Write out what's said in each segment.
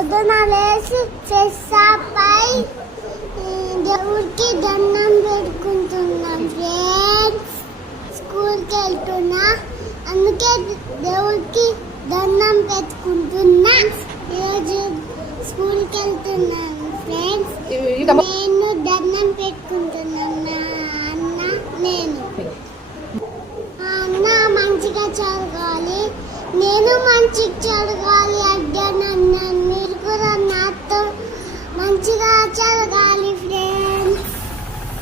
పొద్దున లేచి చేసాపై దేవుడికి దండం పెట్టుకుంటున్నాం ఫ్రెండ్స్. స్కూల్కి వెళ్తున్నా, అందుకే దేవుడికి దండం పెట్టుకుంటున్నా. ఈరోజు స్కూల్కి వెళ్తున్నాను ఫ్రెండ్స్. నేను దండం పెట్టుకుంటున్నా. అన్న నేను అన్న మంచిగా చదవాలి, నేను మంచిగా చదవాలి అడ్డానన్న. మీరు కూడా నాతో మంచిగా చదవాలి ఫ్రెండ్స్.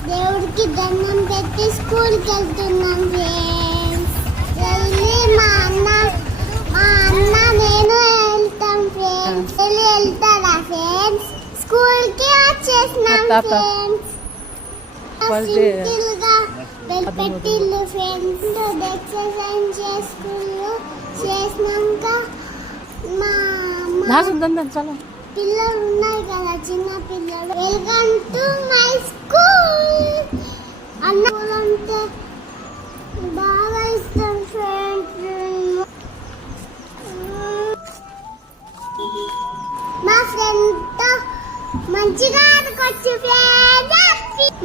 దేవుడికి దండం పెట్టి స్కూల్కి వెళ్తున్నాం ఫ్రెండ్స్. వెళ్ళి మా అన్న నేను వెళ్తాం ఫ్రెండ్స్. వెళ్ళి వెళ్తారా ఫ్రెండ్స్? స్కూల్కి వచ్చేసినాం ఫ్రెండ్స్. సింపుల్ గా పెట్టిల్లు ఫ్రెండ్స్. ఎక్సర్సైజ్ చేసినాక మా పిల్లలు ఉన్నారు కదా, చిన్న పిల్లలు. Welcome to my school. అన్నంటే బాగా ఇష్టం ఫ్రెండ్స్. మా ఫ్రెండ్ తో మంచిగా ఆడుకోవచ్చు ఫ్రెండ్స్.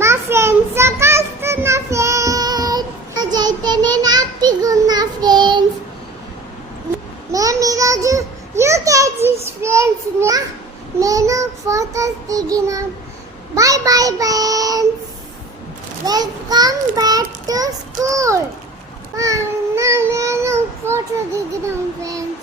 మా ఫ్రెండ్స్ తో కలుస్తున్నా ఫ్రెండ్స్. అయితే నేను హ్యాపీగా ఉన్నా ఫ్రెండ్స్. మేము ఈరోజు యూకేజీ ఫ్రెండ్స్. నేను ఫోటోస్ దిగినాం. Bye bye friends. Welcome back to school. నేను ఫోటో దిగినాం ఫ్రెండ్స్.